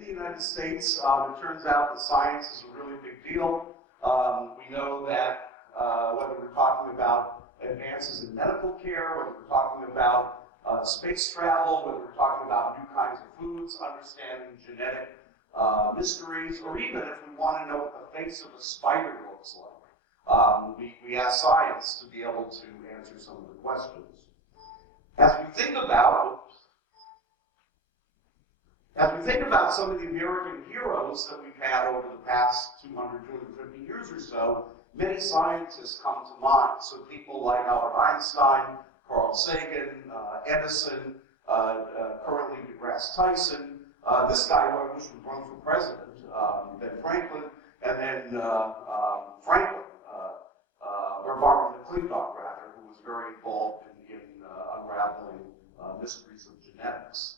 in the United States, it turns out that science is a really big deal. We know that whether we're talking about advances in medical care, whether we're talking about space travel, whether we're talking about new kinds of foods, understanding genetic mysteries, or even if we want to know what the face of a spider looks like, we ask science to be able to answer some of the questions. As we think about some of the American heroes that we've had over the past 200, 250 years or so, many scientists come to mind. So people like Albert Einstein, Carl Sagan, Edison, currently DeGrasse Tyson, this guy who I wish would run for president, Ben Franklin, and then Franklin, or Barbara McClintock, rather, who was very involved in unraveling mysteries of genetics.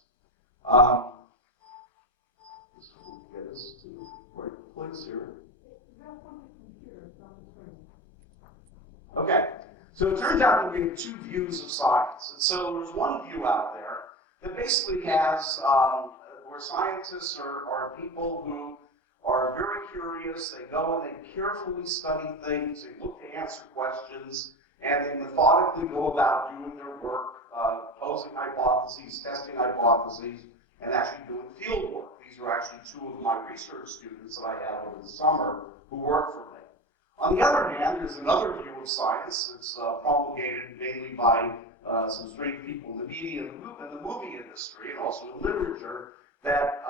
This will get us to the right place here. Okay, so it turns out that we have two views of science. And so there's one view out there that basically has, where scientists are people who are very curious. They go and they carefully study things, they look to answer questions, and they methodically go about doing their work, posing hypotheses, testing hypotheses, and actually doing field work. These are actually two of my research students that I had over the summer who work for me. On the other hand, there's another view of science that's promulgated mainly by some strange people in the media and the movie industry, and also in literature, that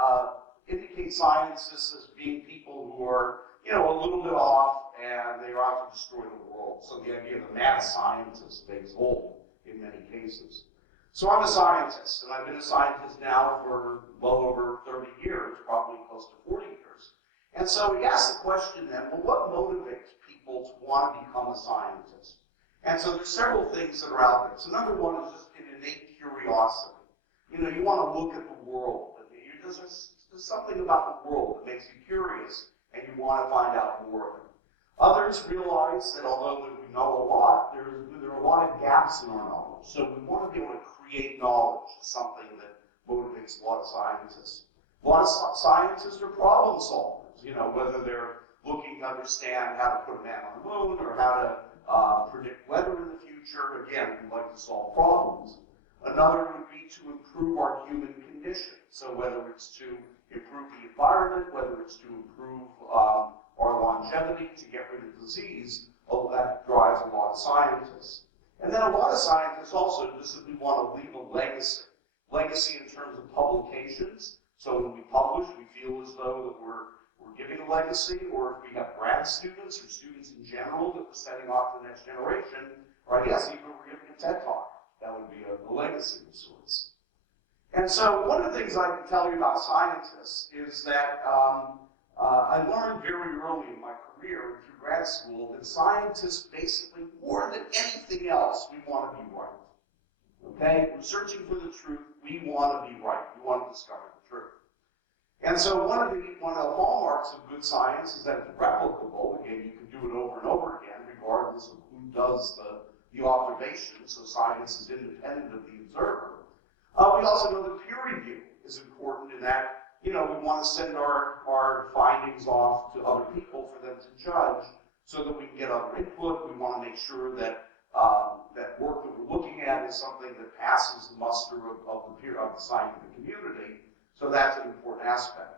indicate scientists as being people who are, a little bit off, and they are out to destroy the world. So the idea of a mad scientist takes hold in many cases. So I'm a scientist, and I've been a scientist now for well over 30 years, probably close to 40 years. And so we ask the question then, well, what motivates people to want to become a scientist? And so there's several things that are out there. So number one is just an innate curiosity. You want to look at the world. There's something about the world that makes you curious, and you want to find out more of it. Others realize that although we know a lot, there are a lot of gaps in our knowledge. So we want to be able to create knowledge, something that motivates a lot of scientists. A lot of scientists are problem solvers, whether they're looking to understand how to put a man on the moon or how to predict weather in the future. Again, we like to solve problems. Another would be to improve our human condition. So whether it's to improve the environment, whether it's to improve our longevity, to get rid of disease, that drives a lot of scientists. And then a lot of scientists also just simply want to leave a legacy. Legacy in terms of publications. So when we publish, we feel as though that we're giving a legacy, or if we have grad students or students in general that we're sending off to the next generation, or I guess even if we're giving a TED Talk, that would be a legacy of sorts. And so one of the things I can tell you about scientists is that I learned very early in my career through grad school that scientists basically, more than anything else, we want to be right. Okay? We're searching for the truth. We want to be right. We want to discover the truth. And so one of the hallmarks of good science is that it's replicable. Again, you can do it over and over again, regardless of who does the observation. So science is independent of the observer. We also know that peer review is important in that, we want to send our findings off to other people for them to judge so that we can get other input. We want to make sure that that work that we're looking at is something that passes the muster of the scientific community. So that's an important aspect.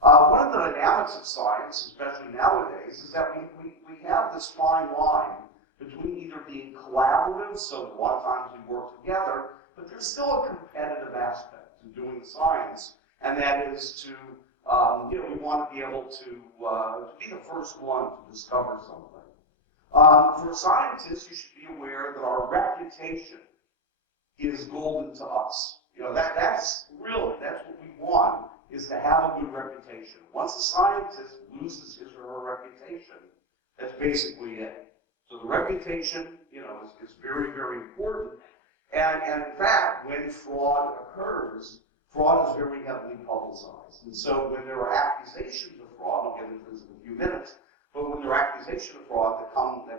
One of the dynamics of science, especially nowadays, is that we have this fine line between either being collaborative, so a lot of times we work together, but there's still a competitive aspect to doing science, and that is to, we want to be able to be the first one to discover something. For scientists, you should be aware that our reputation is golden to us. That's what we want, is to have a good reputation. Once a scientist loses his or her reputation, that's basically it. So the reputation, is very, very important. And in fact, when fraud occurs, fraud is very heavily publicized. And so when there are accusations of fraud, I'll get into this in a few minutes, but when there are accusations of fraud that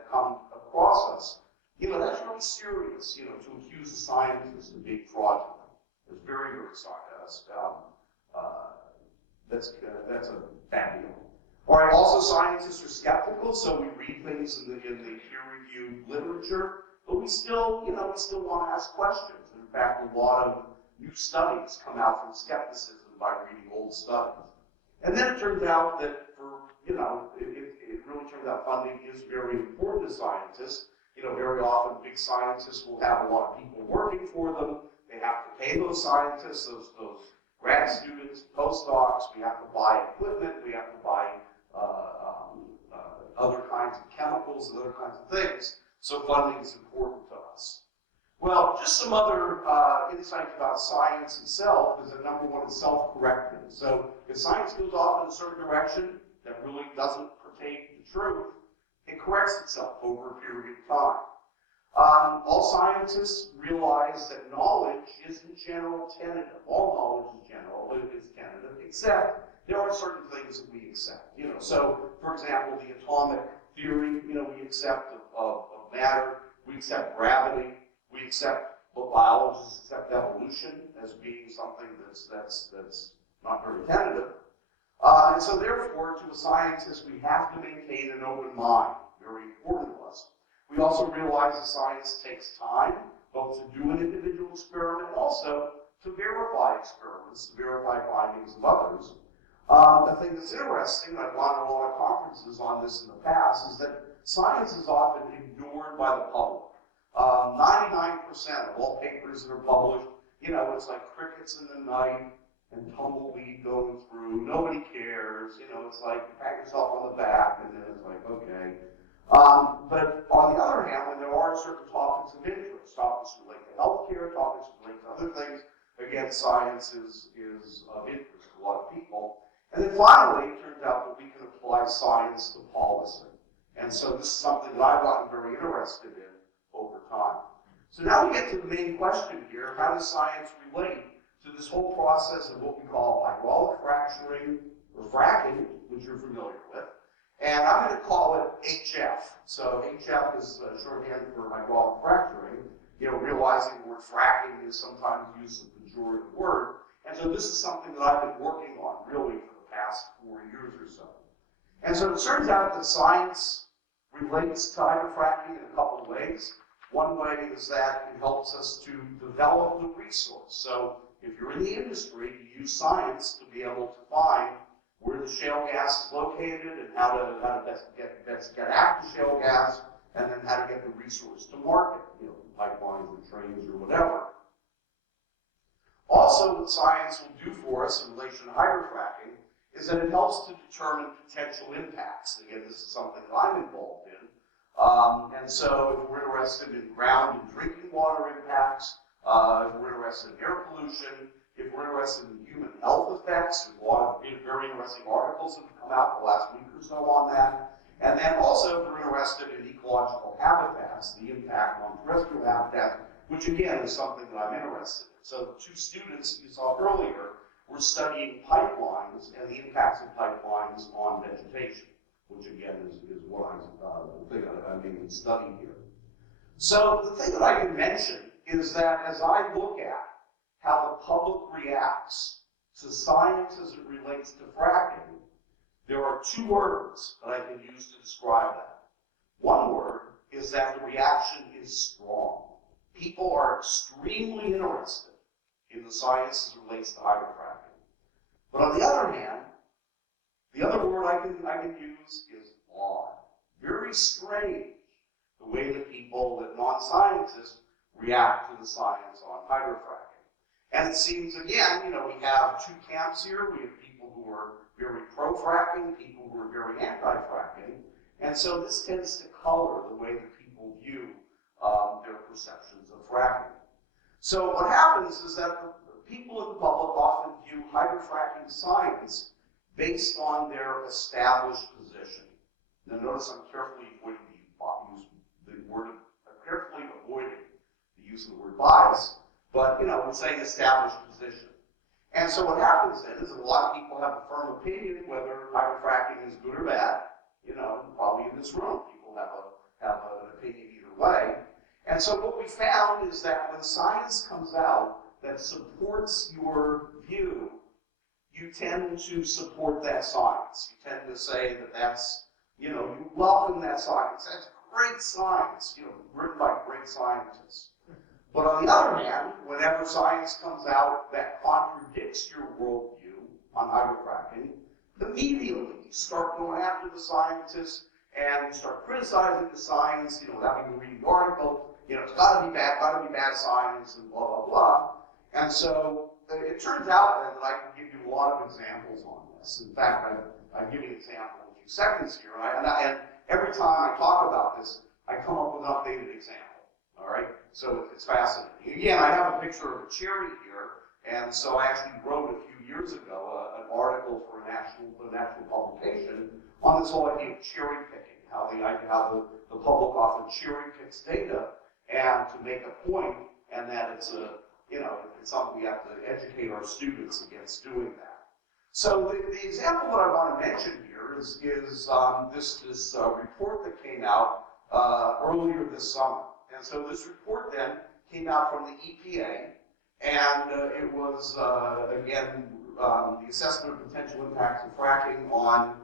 come across us, that's really serious, to accuse a scientist of being fraudulent. It's very, very that's a bad deal. All right, also scientists are skeptical, so we read things in the peer-reviewed literature, but we still want to ask questions. In fact, a lot of new studies come out from skepticism by reading old studies. And then it turns out that it really turns out funding is very important to scientists. Very often big scientists will have a lot of people working for them. They have to pay those scientists, those grad students, postdocs. We have to buy equipment. We have to buy other kinds of chemicals and other kinds of things. So funding is important to us. Well, just some other insights about science itself is that number one, it's self-correcting. So if science goes off in a certain direction that really doesn't pertain to the truth, it corrects itself over a period of time. All scientists realize that knowledge is in general tentative. All knowledge is general, but it is tentative, except there are certain things that we accept. So for example, the atomic theory, we accept of matter, we accept gravity, we accept what biologists accept evolution as being something that's not very tentative. And so therefore, to a scientist, we have to maintain an open mind, very important to us. We also realize that science takes time, both to do an individual experiment and also to verify experiments, to verify findings of others. The thing that's interesting, and I've gone to a lot of conferences on this in the past, is that science is often ignored by the public. 99% of all papers that are published, it's like crickets in the night and tumbleweed going through. Nobody cares. It's like you pat yourself on the back, and then it's like, okay. But on the other hand, when there are certain topics of interest, topics relate to healthcare, topics relate to other things, again, science is of interest to a lot of people. And then finally, it turns out that we can apply science to policy. And so this is something that I've gotten very interested in over time. So now we get to the main question here: how does science relate to this whole process of what we call hydraulic fracturing or fracking, which you're familiar with? And I'm going to call it HF. So HF is shorthand for hydraulic fracturing. Realizing the word fracking is sometimes used as a pejorative word. And so this is something that I've been working on really for the past 4 years or so. And so it turns out that science relates to hydrofracking in a couple of ways. One way is that it helps us to develop the resource. So if you're in the industry, you use science to be able to find where the shale gas is located and how to best get at the shale gas, and then how to get the resource to market, pipelines or trains or whatever. Also, what science will do for us in relation to hydrofracking is that it helps to determine potential impacts. Again, this is something that I'm involved in. And so if we're interested in ground and drinking water impacts, if we're interested in air pollution, if we're interested in human health effects, there's a lot of very interesting articles that have come out the last week or so on that. And then also if we're interested in ecological habitats, the impact on terrestrial habitats, which again is something that I'm interested in. So the two students you saw earlier were studying pipelines and the impacts of pipelines on vegetation, which again is what I'm being studied here. So the thing that I can mention is that as I look at how the public reacts to science as it relates to fracking, there are two words that I can use to describe that. One word is that the reaction is strong. People are extremely interested in the science as it relates to hydrofracking. But on the other hand, the other word I can use is odd. Very strange, the way that people, that non-scientists, react to the science on hydrofracking. And it seems, again, we have two camps here. We have people who are very pro-fracking, people who are very anti-fracking. And so this tends to color the way that people view their perceptions of fracking. So what happens is that the people in the public often view hydrofracking science based on their established position. Now notice I'm carefully avoiding the use of the word bias, but we're saying established position. And so what happens then is that a lot of people have a firm opinion whether hydrofracking is good or bad. Probably in this room, people have an opinion either way. And so what we found is that when science comes out that supports your view, you tend to support that science. You tend to say that that's, you know, you welcome that science. That's great science, you know, written by great scientists. But on the other hand, whenever science comes out that contradicts your worldview on hydrofracking, immediately you start going after the scientists and you start criticizing the science, you know, without even reading the article, you know, it's gotta be bad science, and blah, blah, blah. And so it turns out that I can give you a lot of examples on this. In fact, I'll give you an example in a few seconds here, and every time I talk about this, I come up with an updated example. All right, so it's fascinating. Again, I have a picture of a cherry here, and so I actually wrote a few years ago an article for a national publication on this whole idea of cherry picking, how the public often cherry picks data and to make a point, and that it's it's something we have to educate our students against doing that. So the example that I want to mention here is this report that came out earlier this summer. And so this report then came out from the EPA, and it was, again, the assessment of potential impacts of fracking on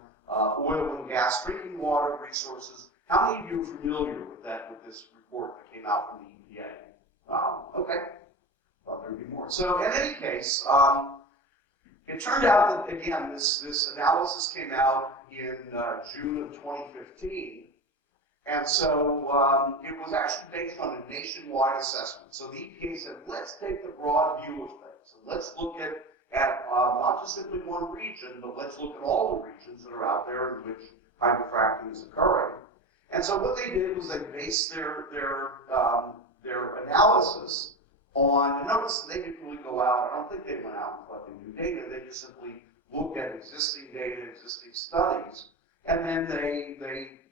oil and gas drinking water resources. How many of you are familiar with this report that came out from the EPA? Okay, thought there'd be more. So in any case, it turned out that, again, this analysis came out in June of 2015. And so it was actually based on a nationwide assessment. So the EPA said, let's take the broad view of things. And let's look at not just simply one region, but let's look at all the regions that are out there in which hydrofracking is occurring. And so what they did was they based their analysis on, and notice they didn't really go out, I don't think they went out and collected new data, they just simply looked at existing data, existing studies, and then they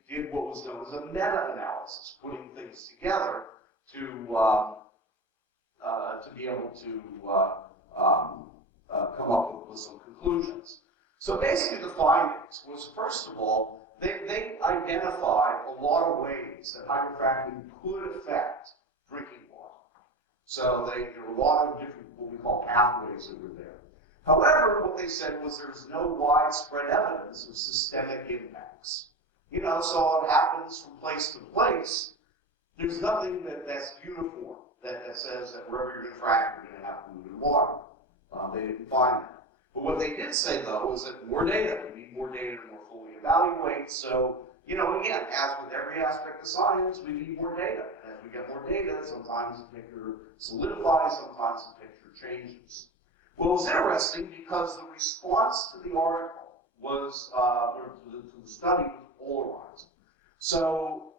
did what was known as a meta-analysis, putting things together to be able to come up with some conclusions. So basically the findings was, first of all, they identified a lot of ways that hydrofracking could affect drinking water. So there were a lot of different, what we call pathways that were there. However, what they said was there's no widespread evidence of systemic impacts. You know, so it happens from place to place. There's nothing that's uniform that says that wherever you're going to frack, you're going to have polluted water. They didn't find that. But what they did say, though, is that more data. We need more data to more fully evaluate. So, you know, again, as with every aspect of science, we need more data. And as we get more data, sometimes the picture solidifies, sometimes the picture changes. Well, it was interesting because the response to the article was, or to the study was polarized. So,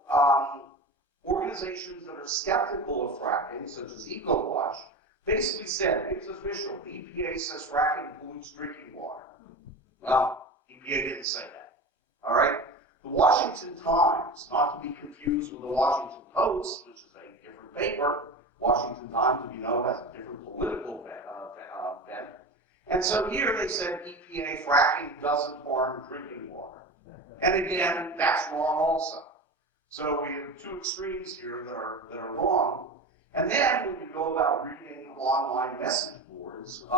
organizations that are skeptical of fracking, such as EcoWatch, basically said, it's official, the EPA says fracking pollutes drinking water. Well, EPA didn't say that, all right? The Washington Times, not to be confused with the Washington Post, which is a different paper, Washington Times, as you know, has a different political bent. And so here they said EPA fracking doesn't harm drinking water. And again, that's wrong also. So we have two extremes here that are wrong. And then when you go about reading online message boards, a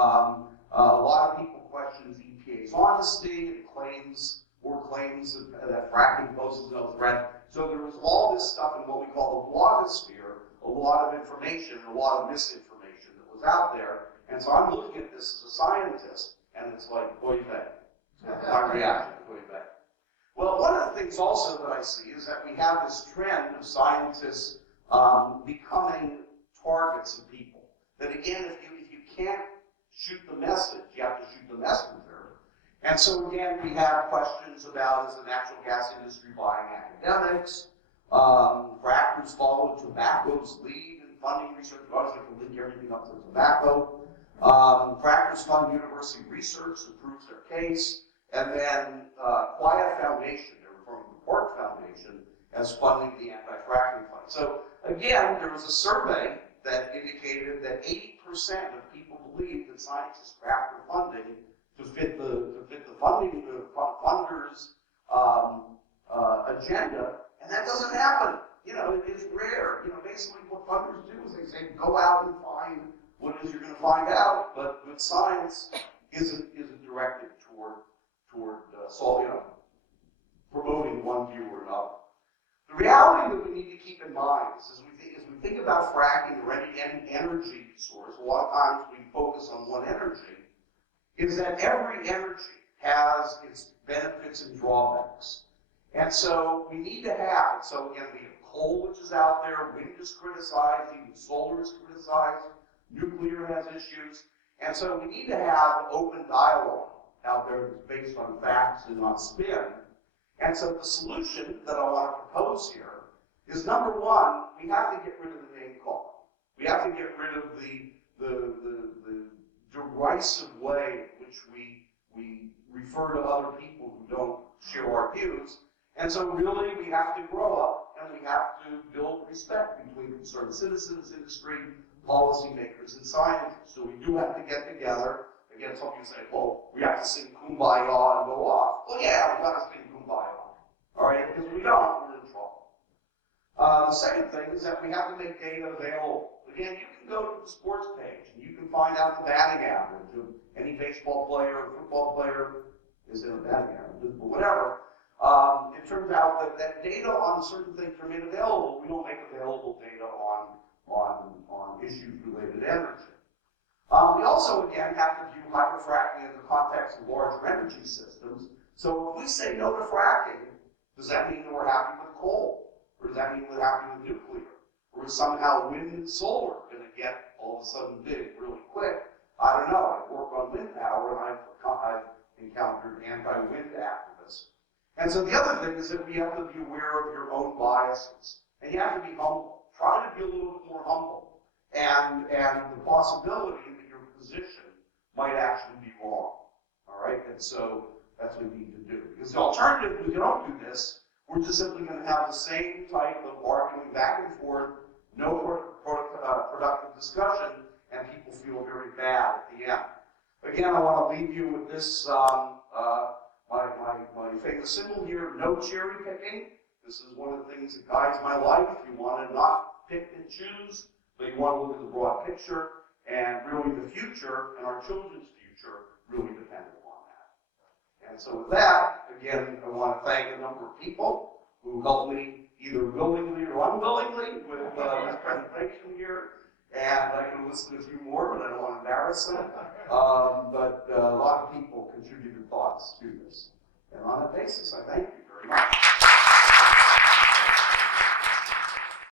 lot of people question the EPA's honesty and claims that fracking poses no threat. So there was all this stuff in what we call the blogosphere, a lot of information, a lot of misinformation that was out there. And so I'm looking at this as a scientist, and it's like, oy vey. My reaction, oy vey. Well, one of the things also that I see is that we have this trend of scientists becoming targets of people. That again, if you can't shoot the message, you have to shoot the messenger. And so again, we have questions about, is the natural gas industry buying academics? Frackers follow tobacco's lead in funding research. Obviously, we can link everything up to tobacco. Frackers fund university research that proves their case. And then Quiet Foundation, they're referring to the Port Foundation, as funding the anti-fracking fund. So again, there was a survey that indicated that 80% of people believe that scientists craft their funding to fit the funders' agenda, and that doesn't happen. You know, it is rare. You know, basically what funders do is they say, go out and find what it is you're going to find out, but science isn't directed toward solving, promoting one view or another. The reality that we need to keep in mind is, as we think about fracking or any energy source, a lot of times we focus on one energy, is that every energy has its benefits and drawbacks. And so we need to have, so again, we have coal, which is out there, wind is criticized, even solar is criticized, nuclear has issues, and so we need to have open dialogue out there that's based on facts and not spin. And so the solution that I want to propose here is, number one, we have to get rid of the name calling. We have to get rid of the derisive way in which we refer to other people who don't share our views. And so really we have to grow up and we have to build respect between concerned citizens, industry, policymakers, and scientists. So we do have to get together. Again, some people say, well, we have to sing Kumbaya and go off. Well, yeah, we've got to sing Kumbaya. All right, because if we don't, we're in trouble. The second thing is that we have to make data available. Again, you can go to the sports page and you can find out the batting average of any baseball player or football player. Is it a batting average? But whatever. It turns out that data on certain things are made available. We don't make available data on issues related to energy. We also, again, have to view hydrofracking in the context of larger energy systems. So if we say no to fracking, does that mean that we're happy with coal? Or does that mean we're happy with nuclear? Or is somehow wind and solar going to get all of a sudden big really quick? I don't know. I've worked on wind power and I've encountered anti-wind activists. And so the other thing is that we have to be aware of your own biases. And you have to be humble. Try to be a little bit more humble. And the possibility that your position might actually be wrong. All right? And so that's what we need to do. Because the alternative, if we don't do this, we're just simply going to have the same type of arguing back and forth, no productive discussion, and people feel very bad at the end. Again, I want to leave you with this, my famous symbol here, no cherry picking. This is one of the things that guides my life. You want to not pick and choose, but you want to look at the broad picture, and really the future and our children's future really depend upon that. And so with that, again, I want to thank a number of people who helped me either willingly or unwillingly with this presentation here. And I can list a few more, but I don't want to embarrass them. But a lot of people contributed thoughts to this. And on that basis, I thank you very much.